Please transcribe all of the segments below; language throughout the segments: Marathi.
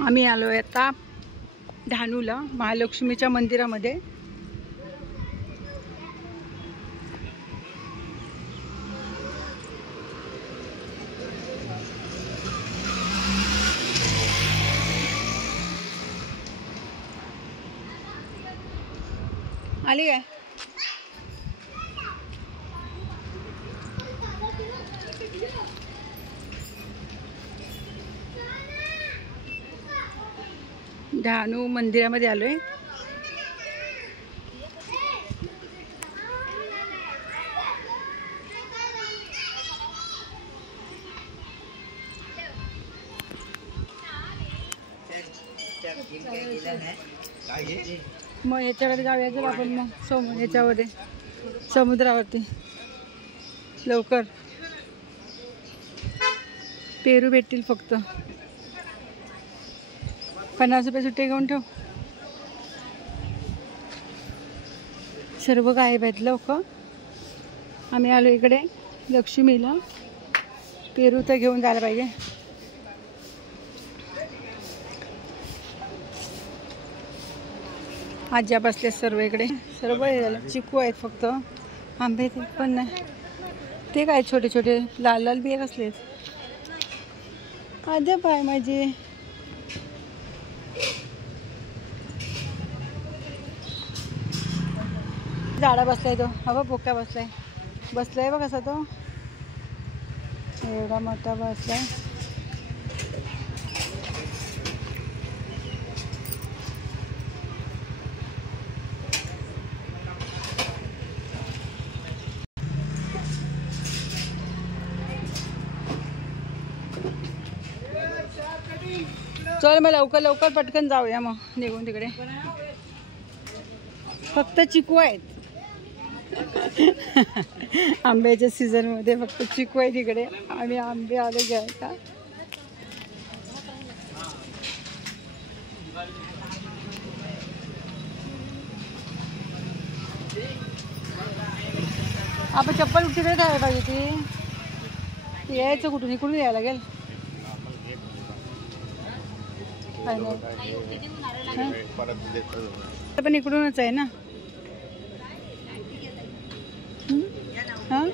आम्ही आलो आहे आता डहाणूला महालक्ष्मीच्या मंदिरामध्ये। आली काय? डहाणू मंदिरामध्ये आलोय। मग याच्याकडे जाऊया जर आपण मग याच्यामध्ये समुद्रावरती लवकर पेरू भेटतील। फक्त 50 रुपये सुट्टे घेऊन ठेव। सर्व गायब आहेत लोक। आम्ही आलो इकडे लक्ष्मीला, पेरू तर घेऊन जायला पाहिजे। आज्या बसले सर्व इकडे, सर्व चिकू आहेत फक्त, आंबे पण नाही। ते काय छोटे छोटे लाल लाल बिया कसले आज्या पाय माझी। झाडा बसलाय तो, हा पोक्या बसलाय बघ कसा तो, एवढा मोठा बसलाय। चल मग लवकर लवकर पटकन जाऊया मग निघून तिकडे। फक्त चिकू आहेत आंब्याच्या सीझन मध्ये, फक्त चिकू आहे तिकडे। आम्ही आंबे आले घ्यायला। आपण चप्पल तिकडे घ्यायला पाहिजे ती, यायचं कुठून, इकडून यायला लागेल। पण इकडूनच आहे ना। हां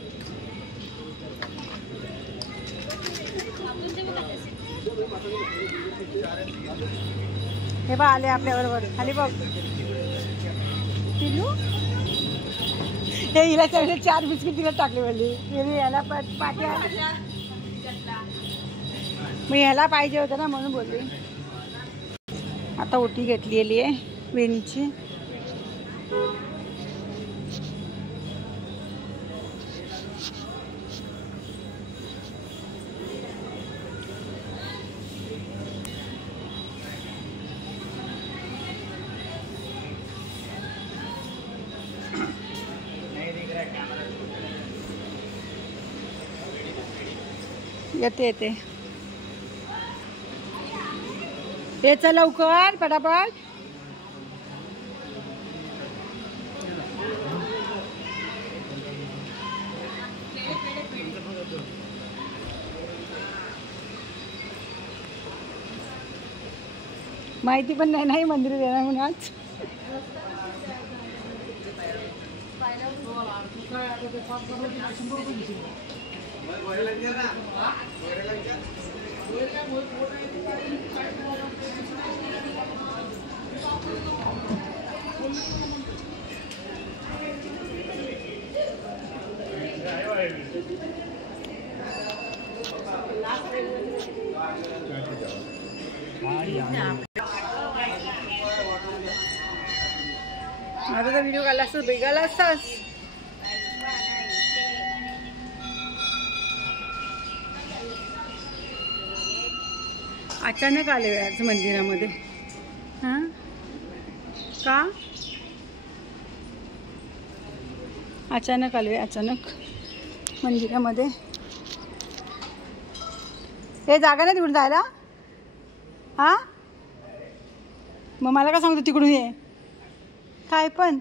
हे बघ आले आपल्या बरोबर खाली बघ पिलू। हे हिला सगळे 4 बिस्किट तिला टाकले बोलली, याला पाट्या मग ह्याला पाहिजे होतं ना म्हणून बोलली। आता ओटी घेतलेली आहे वेणीची। येते ये, चल लवकर पटापट। माहिती पण नाही मंदिर देणार म्हणून आज। आता तर व्हिडिओ काढला असतास बेगाला असतास। अचानक आले आज मंदिरामध्ये। हां का अचानक आलोय, अचानक मंदिरामध्ये। हे जागा नाही तिकडून जायला। हां मग मला का सांगतो तिकडून ये काय पण।